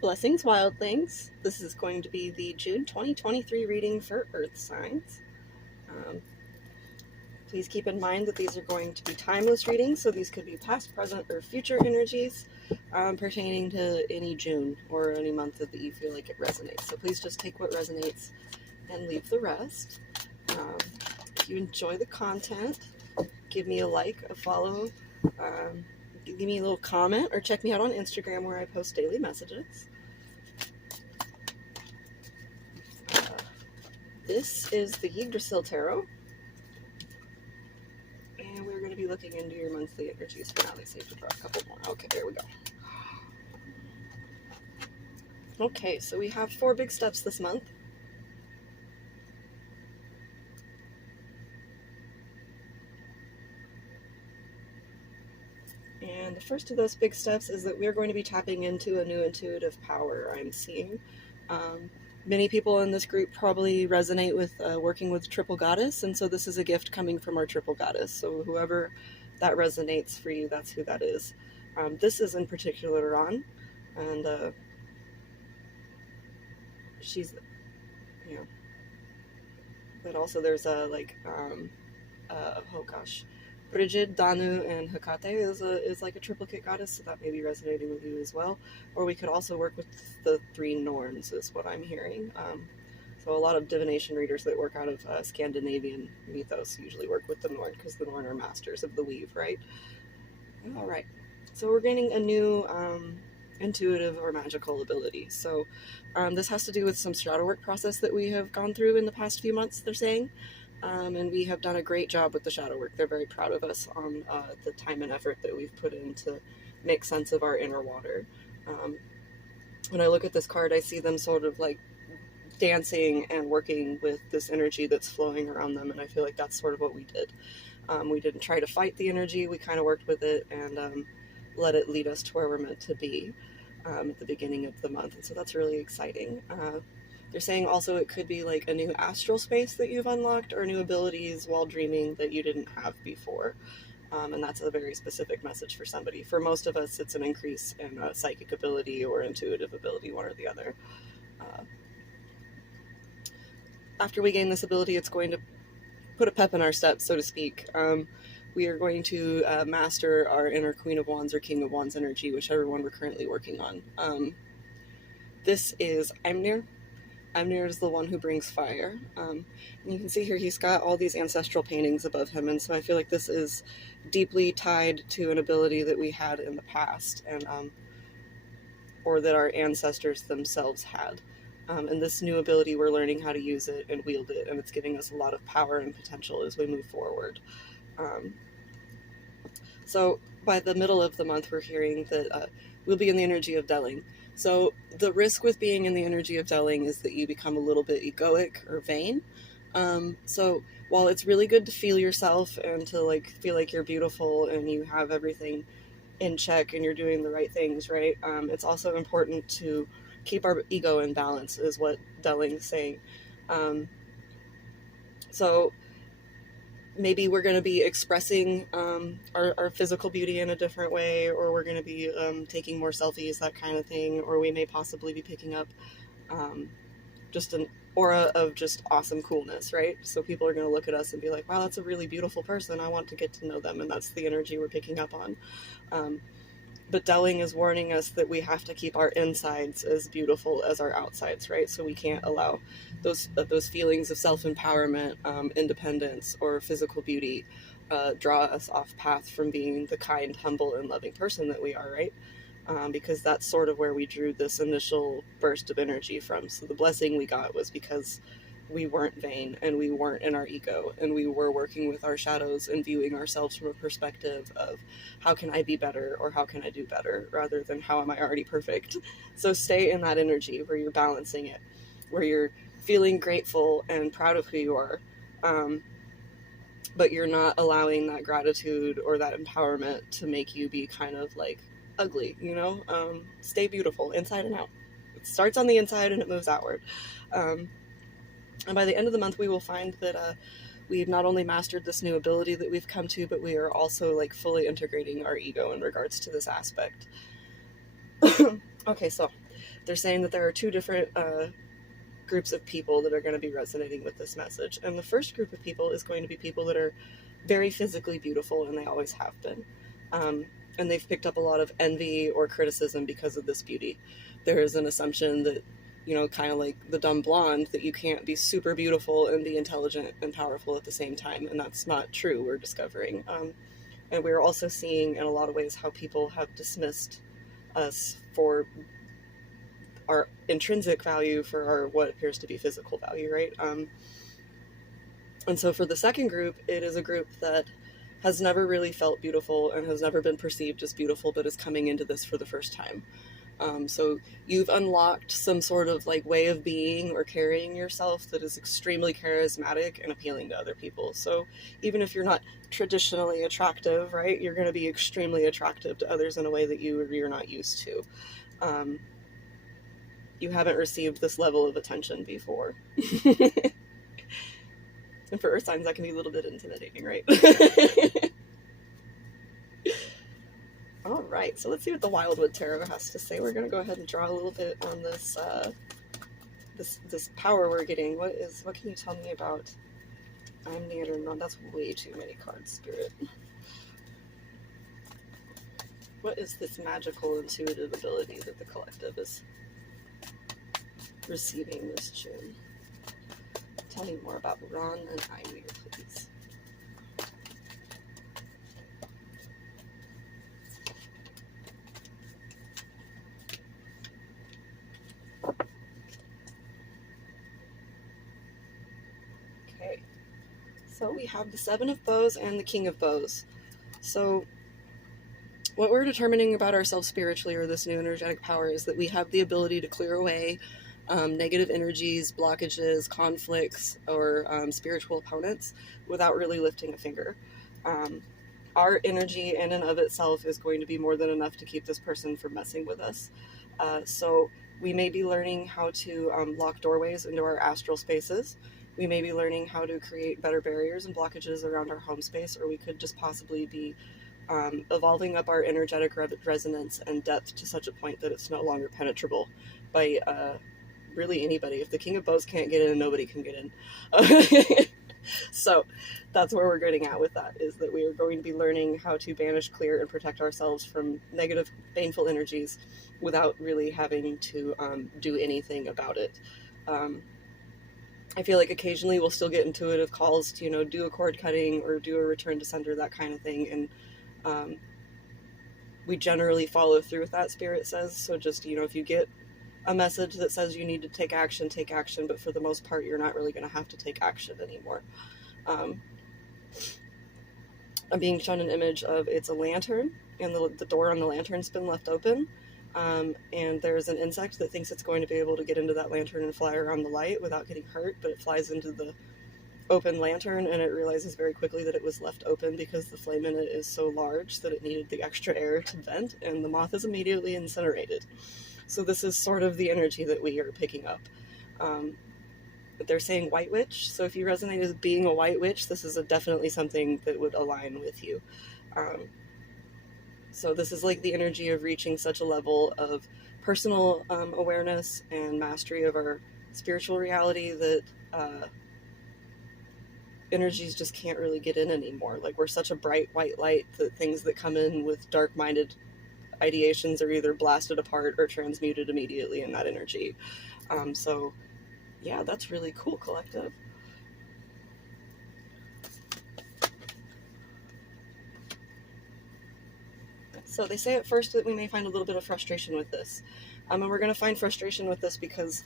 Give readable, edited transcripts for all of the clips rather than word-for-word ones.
Blessings, wildlings. This is going to be the June 2023 reading for Earth signs. Um, Please keep in mind that these are going to be timeless readings, so these could be past, present, or future energies pertaining to any June or any month that you feel like it resonates. So please just take what resonates and leave the rest. If you enjoy the content, give me a like, a follow, give me a little comment, or check me out on Instagram where I post daily messages. This is the Yggdrasil Tarot, and we're going to be looking into your monthly energies for now. They say to draw a couple more. Okay, there we go. Okay, so we have 4 big steps this month. And the first of those big steps is that we're going to be tapping into a new intuitive power I'm seeing. Many people in this group probably resonate with working with Triple Goddess, and so this is a gift coming from our Triple Goddess. So whoever that resonates for you, that's who that is. This is in particular Ron, and she's, you know, but also there's oh gosh, Brigid, Danu, and Hecate is like a triplicate goddess, so that may be resonating with you as well. Or we could also work with the 3 Norns, is what I'm hearing. So a lot of divination readers that work out of Scandinavian mythos usually work with the Norn, because the Norn are masters of the weave, right? All right. So we're gaining a new intuitive or magical ability. So this has to do with some shadow work process that we have gone through in the past few months, they're saying. And we have done a great job with the shadow work. They're very proud of us on the time and effort that we've put in to make sense of our inner water. When I look at this card, I see them sort of like dancing and working with this energy that's flowing around them, and I feel like that's sort of what we did. We didn't try to fight the energy, we kind of worked with it and let it lead us to where we're meant to be at the beginning of the month, and so that's really exciting. They're saying also it could be like a new astral space that you've unlocked, or new abilities while dreaming that you didn't have before. And that's a very specific message for somebody. For most of us, it's an increase in psychic ability or intuitive ability, one or the other. After we gain this ability, it's going to put a pep in our step, so to speak. We are going to master our inner Queen of Wands or King of Wands energy, whichever one we're currently working on. This is Aimnir. Aimnir is the one who brings fire. And you can see here he's got all these ancestral paintings above him, and so I feel like this is deeply tied to an ability that we had in the past, and or that our ancestors themselves had. And this new ability, we're learning how to use it and wield it, and it's giving us a lot of power and potential as we move forward. So by the middle of the month, we're hearing that we'll be in the energy of Delling. So the risk with being in the energy of Delling is that you become a little bit egoic or vain. So while it's really good to feel yourself and to like feel like you're beautiful and you have everything in check and you're doing the right things, right? It's also important to keep our ego in balance, is what Delling's saying. So maybe we're going to be expressing our physical beauty in a different way, or we're going to be taking more selfies, that kind of thing, or we may possibly be picking up just an aura of just awesome coolness, right? So people are going to look at us and be like, wow, that's a really beautiful person, I want to get to know them, and that's the energy we're picking up on. But Delling is warning us that we have to keep our insides as beautiful as our outsides, right? So we can't allow those feelings of self-empowerment, independence, or physical beauty draw us off path from being the kind, humble, and loving person that we are, right? Because that's sort of where we drew this initial burst of energy from. So the blessing we got was because we weren't vain and we weren't in our ego, and we were working with our shadows and viewing ourselves from a perspective of how can I be better, or how can I do better, rather than how am I already perfect. So stay in that energy where you're balancing it, where you're feeling grateful and proud of who you are, but you're not allowing that gratitude or that empowerment to make you be kind of like ugly, you know? Stay beautiful inside and out. It starts on the inside and it moves outward. And by the end of the month, we will find that we've not only mastered this new ability that we've come to, but we are also like fully integrating our ego in regards to this aspect. Okay, so they're saying that there are two different groups of people that are going to be resonating with this message. And the first group of people is going to be people that are very physically beautiful, and they always have been. And they've picked up a lot of envy or criticism because of this beauty. There is an assumption that, you know, kind of like the dumb blonde, that you can't be super beautiful and be intelligent and powerful at the same time. And that's not true, we're discovering. And we're also seeing in a lot of ways how people have dismissed us for our intrinsic value for our what appears to be physical value, right? And so for the second group, it is a group that has never really felt beautiful and has never been perceived as beautiful, but is coming into this for the first time. So you've unlocked some sort of like way of being or carrying yourself that is extremely charismatic and appealing to other people. So even if you're not traditionally attractive, right, you're going to be extremely attractive to others in a way that you're not used to. You haven't received this level of attention before. And for earth signs, that can be a little bit intimidating, right? All right, so let's see what the Wildwood Tarot has to say. We're going to go ahead and draw a little bit on this this power we're getting. What can you tell me about I'm near none? That's way too many cards, Spirit. What is this magical intuitive ability that the collective is receiving this June? Tell me more about Ron and Ymir, please. Okay, so we have the Seven of Bows and the King of Bows. So what we're determining about ourselves spiritually, or this new energetic power, is that we have the ability to clear away negative energies, blockages, conflicts, or spiritual opponents without really lifting a finger. Our energy in and of itself is going to be more than enough to keep this person from messing with us. So we may be learning how to lock doorways into our astral spaces. We may be learning how to create better barriers and blockages around our home space, or we could just possibly be evolving up our energetic resonance and depth to such a point that it's no longer penetrable by really anybody. If the King of Bows can't get in, nobody can get in. So that's where we're getting at with that, is that we are going to be learning how to banish, clear, and protect ourselves from negative, baneful energies without really having to do anything about it. I feel like occasionally we'll still get intuitive calls to, you know, do a cord cutting or do a return to sender, that kind of thing. And we generally follow through with that, Spirit says. So just, you know, if you get a message that says you need to take action, but for the most part, you're not really going to have to take action anymore. I'm being shown an image of, it's a lantern, and the door on the lantern's been left open. And there's an insect that thinks it's going to be able to get into that lantern and fly around the light without getting hurt, but it flies into the open lantern, and it realizes very quickly that it was left open because the flame in it is so large that it needed the extra air to vent, and the moth is immediately incinerated. So this is sort of the energy that we are picking up. But they're saying White Witch, so if you resonate as being a White Witch, this is definitely something that would align with you. So this is like the energy of reaching such a level of personal awareness and mastery of our spiritual reality that energies just can't really get in anymore. Like, we're such a bright white light that things that come in with dark-minded ideations are either blasted apart or transmuted immediately in that energy. So yeah, that's really cool, collective. So they say at first that we may find a little bit of frustration with this. And we're going to find frustration with this because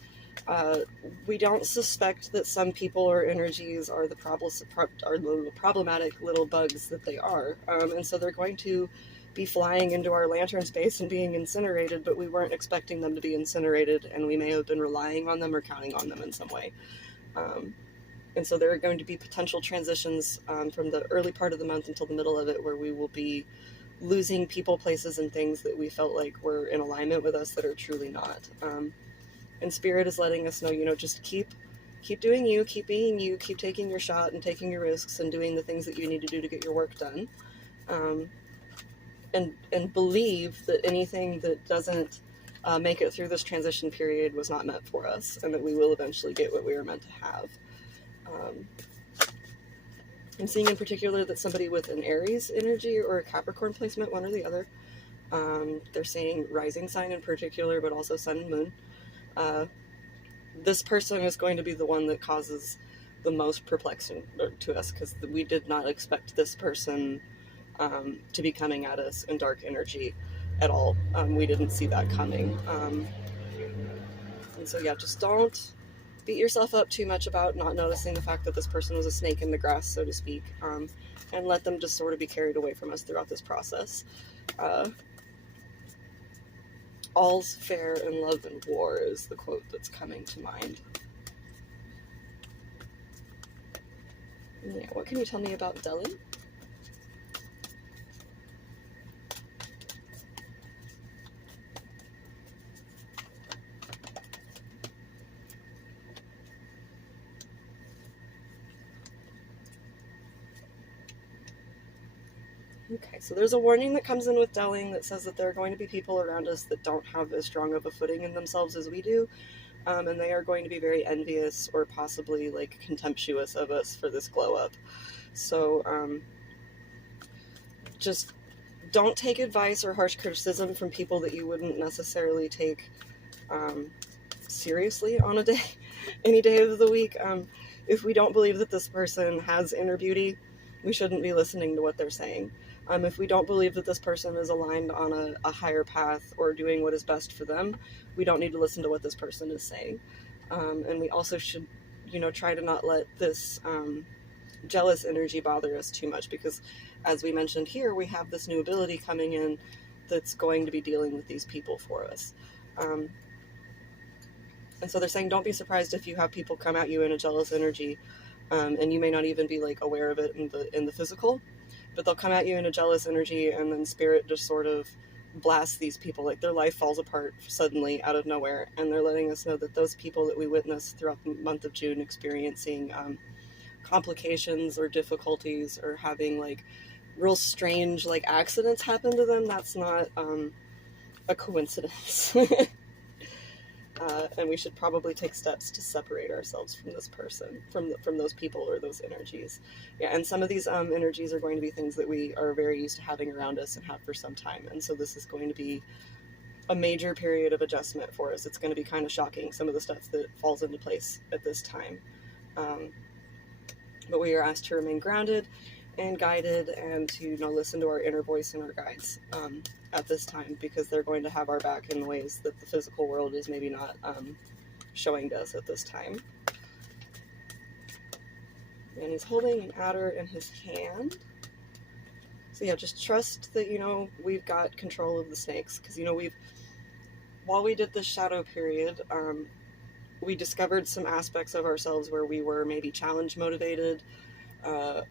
we don't suspect that some people or energies are the problematic little bugs that they are. And so they're going to be flying into our lantern space and being incinerated, but we weren't expecting them to be incinerated, and we may have been relying on them or counting on them in some way. And so there are going to be potential transitions from the early part of the month until the middle of it, where we will be losing people, places, and things that we felt like were in alignment with us that are truly not. And Spirit is letting us know, you know, just keep doing you, keep being you, keep taking your shot and taking your risks and doing the things that you need to do to get your work done. And believe that anything that doesn't make it through this transition period was not meant for us, and that we will eventually get what we were meant to have. I'm seeing in particular that somebody with an Aries energy or a Capricorn placement, one or the other, they're saying rising sign in particular, but also sun and moon. This person is going to be the one that causes the most perplexing to us, because we did not expect this person to be coming at us in dark energy at all. We didn't see that coming. And so, yeah, just don't beat yourself up too much about not noticing the fact that this person was a snake in the grass, so to speak, and let them just sort of be carried away from us throughout this process. All's fair in love and war is the quote that's coming to mind. Yeah, what can you tell me about Delhi? Okay, so there's a warning that comes in with Delling that says that there are going to be people around us that don't have as strong of a footing in themselves as we do, and they are going to be very envious or possibly like contemptuous of us for this glow up. So just don't take advice or harsh criticism from people that you wouldn't necessarily take seriously on a day, any day of the week. If we don't believe that this person has inner beauty, we shouldn't be listening to what they're saying. If we don't believe that this person is aligned on a higher path or doing what is best for them, we don't need to listen to what this person is saying. And we also should, try to not let this jealous energy bother us too much, because as we mentioned here, we have this new ability coming in that's going to be dealing with these people for us. And so they're saying, don't be surprised if you have people come at you in a jealous energy, and you may not even be like aware of it in the physical, but they'll come at you in a jealous energy, and then spirit just sort of blasts these people, like their life falls apart suddenly out of nowhere, and they're letting us know that those people that we witnessed throughout the month of June experiencing complications or difficulties or having like real strange like accidents happen to them, that's not a coincidence. And we should probably take steps to separate ourselves from this person, from those people or those energies. Yeah, and some of these energies are going to be things that we are very used to having around us and have for some time. And so this is going to be a major period of adjustment for us. It's going to be kind of shocking, some of the stuff that falls into place at this time. But we are asked to remain grounded and guided, and to listen to our inner voice and our guides at this time, because they're going to have our back in ways that the physical world is maybe not showing to us at this time. And he's holding an adder in his hand. So yeah, just trust that we've got control of the snakes, because while we did this shadow period, we discovered some aspects of ourselves where we were maybe challenge motivated,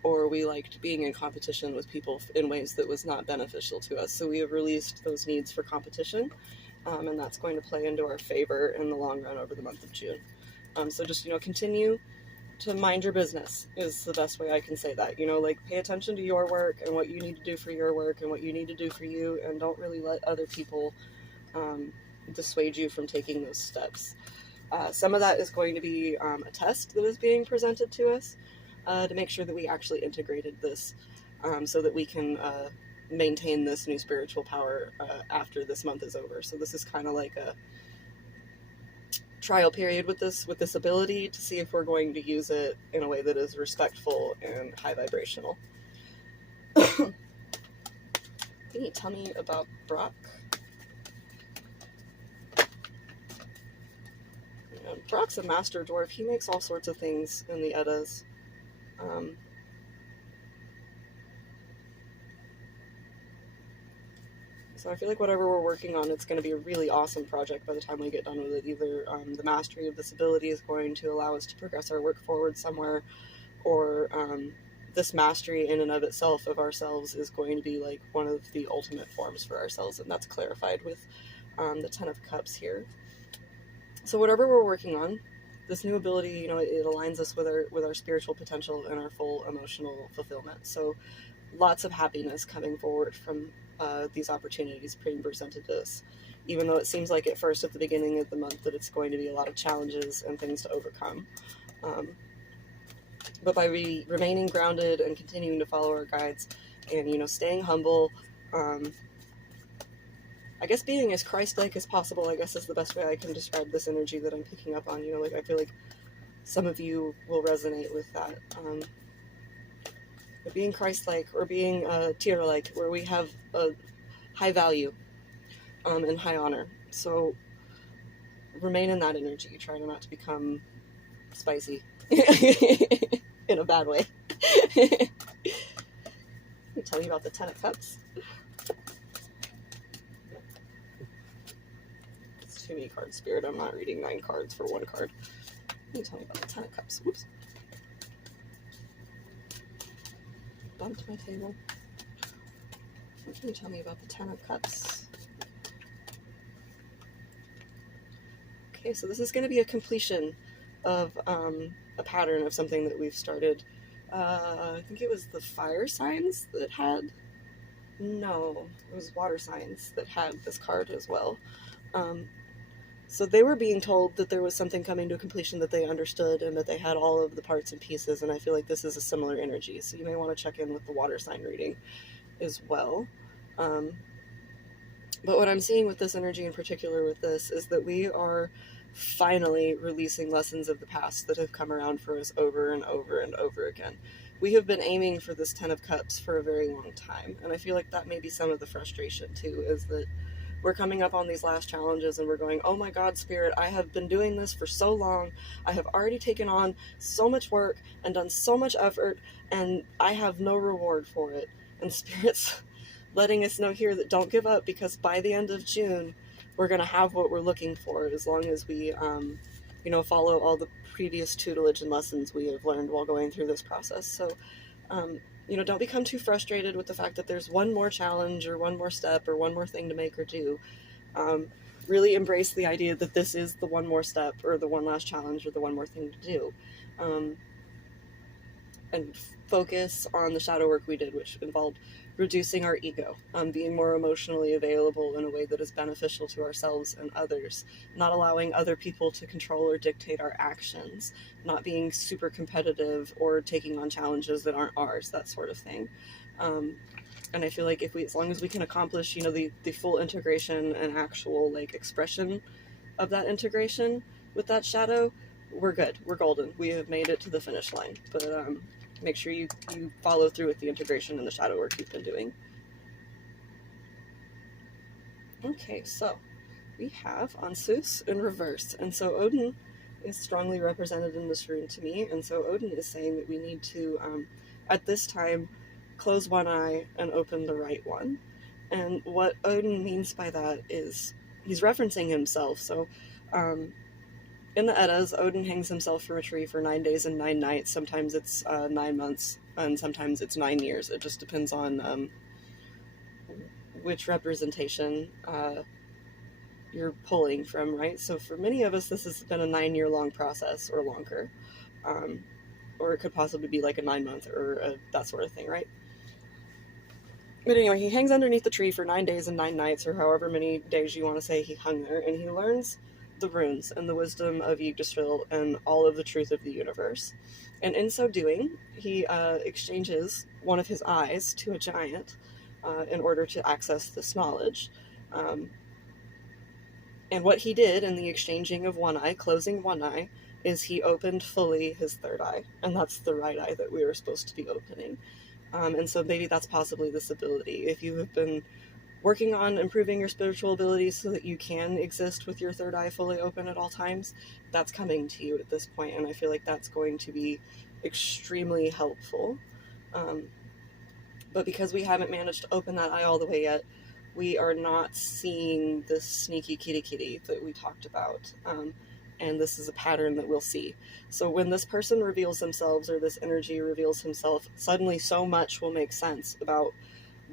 or we liked being in competition with people in ways that was not beneficial to us. So we have released those needs for competition, and that's going to play into our favor in the long run over the month of June. So just, continue to mind your business is the best way I can say that. Pay attention to your work and what you need to do for your work and what you need to do for you, and don't really let other people dissuade you from taking those steps. Some of that is going to be a test that is being presented to us, to make sure that we actually integrated this, so that we can maintain this new spiritual power after this month is over. So this is kind of like a trial period with this ability, to see if we're going to use it in a way that is respectful and high vibrational. Can you tell me about Brock? Brock's a master dwarf. He makes all sorts of things in the Eddas. So I feel like whatever we're working on, it's going to be a really awesome project by the time we get done with it. Either the mastery of this ability is going to allow us to progress our work forward somewhere, or this mastery in and of itself of ourselves is going to be like one of the ultimate forms for ourselves, and that's clarified with the Ten of Cups here. So whatever we're working on, this new ability, it aligns us with our spiritual potential and our full emotional fulfillment. So lots of happiness coming forward from these opportunities being presented to us. even though it seems like at first at the beginning of the month that it's going to be a lot of challenges and things to overcome. But by remaining grounded and continuing to follow our guides and, staying humble, I guess being as Christ-like as possible, I guess is the best way I can describe this energy that I'm picking up on. I feel like some of you will resonate with that. But being Christ-like or being Tyr-like, where we have a high value and high honor. So remain in that energy. Try not to become spicy in a bad way. Let me tell you about the Ten of Cups. It's too many cards, Spirit. I'm not reading 9 cards for 1 card. Let me tell you about the Ten of Cups. Whoops. Bumped my table. What can you tell me about the Ten of Cups? Okay, so this is going to be a completion of a pattern of something that we've started. I think it was the fire signs that had... No, it was water signs that had this card as well. So they were being told that there was something coming to a completion that they understood and that they had all of the parts and pieces, and I feel like this is a similar energy, so you may want to check in with the water sign reading as well. But what I'm seeing with this energy in particular with this is that we are finally releasing lessons of the past that have come around for us over and over and over again. We have been aiming for this Ten of Cups for a very long time, and I feel like that may be some of the frustration too, is that we're coming up on these last challenges and we're going, oh my God, Spirit, I have been doing this for so long. I have already taken on so much work and done so much effort, and I have no reward for it. And Spirit's letting us know here that don't give up, because by the end of June, we're going to have what we're looking for, as long as we, follow all the previous tutelage and lessons we have learned while going through this process. So, don't become too frustrated with the fact that there's one more challenge or one more step or one more thing to make or do. Really embrace the idea that this is the one more step or the one last challenge or the one more thing to do. And focus on the shadow work we did, which involved reducing our ego, being more emotionally available in a way that is beneficial to ourselves and others, not allowing other people to control or dictate our actions, not being super competitive or taking on challenges that aren't ours, that sort of thing. And I feel like as long as we can accomplish, the full integration and actual expression of that integration with that shadow, we're good. We're golden. We have made it to the finish line. But make sure you follow through with the integration and the shadow work you've been doing. Okay, so we have Ansuz in reverse. And so Odin is strongly represented in this rune to me. And so Odin is saying that we need to, at this time, close one eye and open the right one. And what Odin means by that is he's referencing himself. So in the Eddas, Odin hangs himself from a tree for 9 days and 9 nights. Sometimes it's 9 months, and sometimes it's 9 years. It just depends on which representation you're pulling from, right? So for many of us, this has been a 9-year-long process or longer. Or it could possibly be like a 9-month or that sort of thing, right? But anyway, he hangs underneath the tree for 9 days and 9 nights, or however many days you want to say he hung there, and he learns the runes and the wisdom of Yggdrasil and all of the truth of the universe. And in so doing, he exchanges one of his eyes to a giant in order to access this knowledge. And what he did in the exchanging of one eye, closing one eye, is he opened fully his third eye. And that's the right eye that we were supposed to be opening. And so maybe that's possibly this ability. If you have been working on improving your spiritual abilities so that you can exist with your third eye fully open at all times, that's coming to you at this point, and I feel like that's going to be extremely helpful. But because we haven't managed to open that eye all the way yet, we are not seeing this sneaky kitty that we talked about. And this is a pattern that we'll see. So when this person reveals themselves, or this energy reveals himself, suddenly so much will make sense about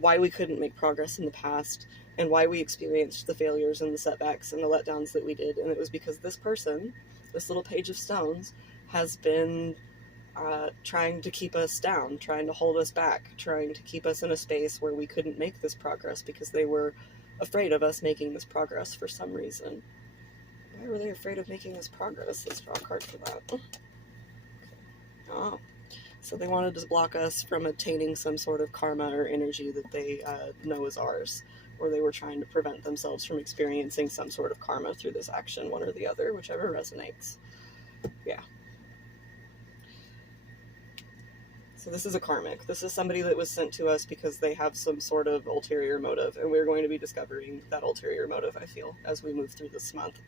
why we couldn't make progress in the past and why we experienced the failures and the setbacks and the letdowns that we did. And it was because this person, this little page of stones, has been trying to keep us down, trying to hold us back, trying to keep us in a space where we couldn't make this progress because they were afraid of us making this progress for some reason. Why were they afraid of making this progress? Let's draw a card for that. Oh. So they wanted to block us from attaining some sort of karma or energy that they know is ours, or they were trying to prevent themselves from experiencing some sort of karma through this action, one or the other, whichever resonates. Yeah. So this is a karmic. This is somebody that was sent to us because they have some sort of ulterior motive, and we're going to be discovering that ulterior motive, I feel, as we move through this month.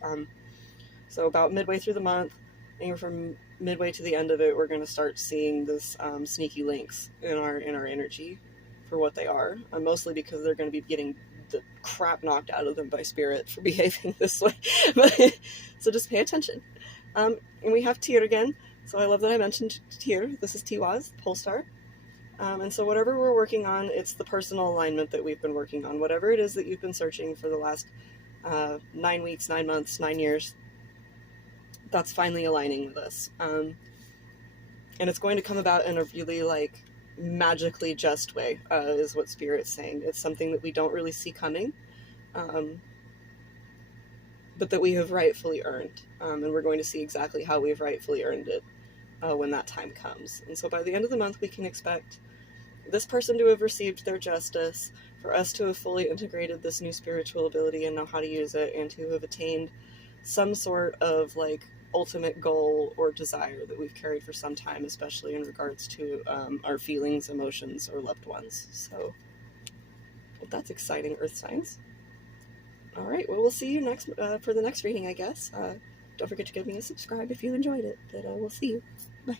So about midway through the month, and from midway to the end of it, we're going to start seeing this sneaky links in our energy for what they are, mostly because they're going to be getting the crap knocked out of them by spirit for behaving this way. So just pay attention. And we have Tyr again. So I love that I mentioned Tyr. This is Tiwaz, Polestar. And so whatever we're working on, it's the personal alignment that we've been working on. Whatever it is that you've been searching for the last 9 weeks, 9 months, 9 years, that's finally aligning with us. And it's going to come about in a really, like, magically just way, is what Spirit's saying. It's something that we don't really see coming, but that we have rightfully earned. And we're going to see exactly how we've rightfully earned it when that time comes. And so by the end of the month, we can expect this person to have received their justice, for us to have fully integrated this new spiritual ability and know how to use it, and to have attained some sort of, like, ultimate goal or desire that we've carried for some time, especially in regards to our feelings, emotions, or loved ones. So, well, that's exciting, Earth signs. All right, well, we'll see you next for the next reading, I guess. Don't forget to give me a subscribe if you enjoyed it, but we'll see you. Bye.